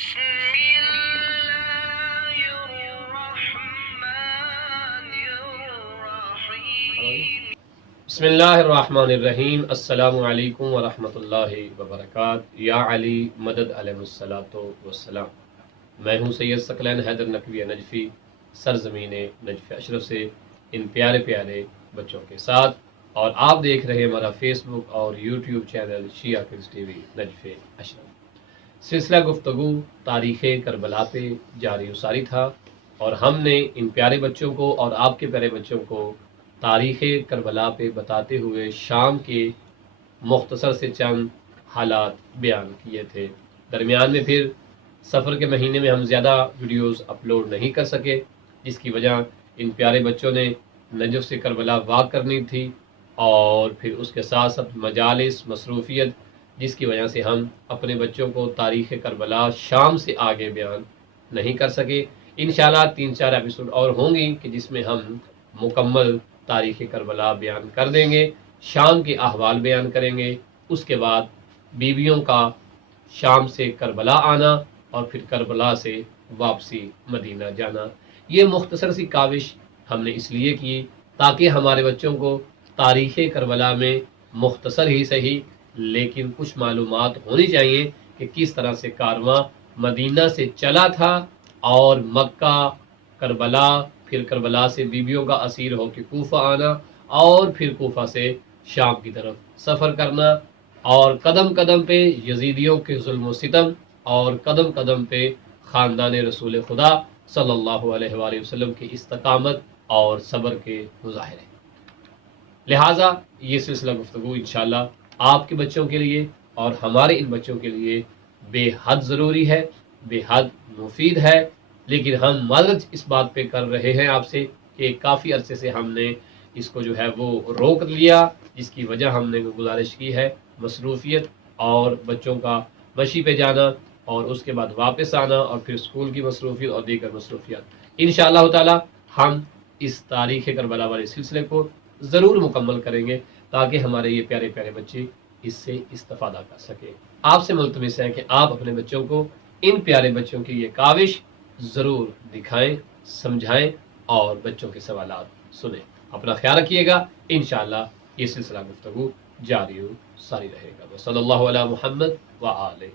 بسم اللہ الرحمن الرحیم۔ السلام علیکم ورحمۃ اللہ وبرکاتہ۔ یا علی مدد علیہ الصلاۃ والسلام۔ میں ہوں سید ثقلین حیدر نقوی نجفی، سرزمین نجف اشرف سے ان پیارے پیارے بچوں کے ساتھ، اور آپ دیکھ رہے ہیں ہمارا فیس بک اور یوٹیوب چینل شیعہ کرز ٹی وی نجف اشرف۔ سلسلہ گفتگو تاریخ کربلا پہ جاری و ساری تھا، اور ہم نے ان پیارے بچوں کو اور آپ کے پیارے بچوں کو تاریخ کربلا پہ بتاتے ہوئے شام کے مختصر سے چند حالات بیان کیے تھے۔ درمیان میں پھر سفر کے مہینے میں ہم زیادہ ویڈیوز اپلوڈ نہیں کر سکے، جس کی وجہ ان پیارے بچوں نے نجف سے کربلا واک کرنی تھی، اور پھر اس کے ساتھ ساتھ مجالس مصروفیت، جس کی وجہ سے ہم اپنے بچوں کو تاریخ کربلا شام سے آگے بیان نہیں کر سکے۔ انشاءاللہ 3-4 ایپیسوڈ اور ہوں گی کہ جس میں ہم مکمل تاریخ کربلا بیان کر دیں گے، شام کے احوال بیان کریں گے، اس کے بعد بیویوں کا شام سے کربلا آنا اور پھر کربلا سے واپسی مدینہ جانا۔ یہ مختصر سی کاوش ہم نے اس لیے کی تاکہ ہمارے بچوں کو تاریخ کربلا میں مختصر ہی صحیح لیکن کچھ معلومات ہونی چاہیے کہ کس طرح سے کارواں مدینہ سے چلا تھا، اور مکہ، کربلا، پھر کربلا سے بیویوں کا اسیر ہو کے کوفہ آنا، اور پھر کوفہ سے شام کی طرف سفر کرنا، اور قدم قدم پہ یزیدیوں کے ظلم و ستم، اور قدم قدم پہ خاندان رسول خدا صلی اللہ علیہ وآلہ وسلم کی استقامت اور صبر کے مظاہرے۔ لہٰذا یہ سلسلہ گفتگو انشاءاللہ آپ کے بچوں کے لیے اور ہمارے ان بچوں کے لیے بے حد ضروری ہے، بے حد مفید ہے، لیکن ہم معذرت اس بات پہ کر رہے ہیں آپ سے کہ کافی عرصے سے ہم نے اس کو جو ہے وہ روک لیا، جس کی وجہ ہم نے گزارش کی ہے مصروفیت اور بچوں کا مشی پہ جانا، اور اس کے بعد واپس آنا، اور پھر اسکول کی مصروفیت اور دیگر مصروفیات۔ انشاءاللہ تعالی ہم اس تاریخ کربلا والے سلسلے کو ضرور مکمل کریں گے تاکہ ہمارے یہ پیارے پیارے بچے اس سے استفادہ کر سکیں۔ آپ سے ملتمس ہے کہ آپ اپنے بچوں کو ان پیارے بچوں کی یہ کاوش ضرور دکھائیں، سمجھائیں، اور بچوں کے سوالات سنیں۔ اپنا خیال رکھیے گا، انشاءاللہ یہ سلسلہ گفتگو جاری و ساری رہے گا۔ صلی اللہ علی محمد وآلہ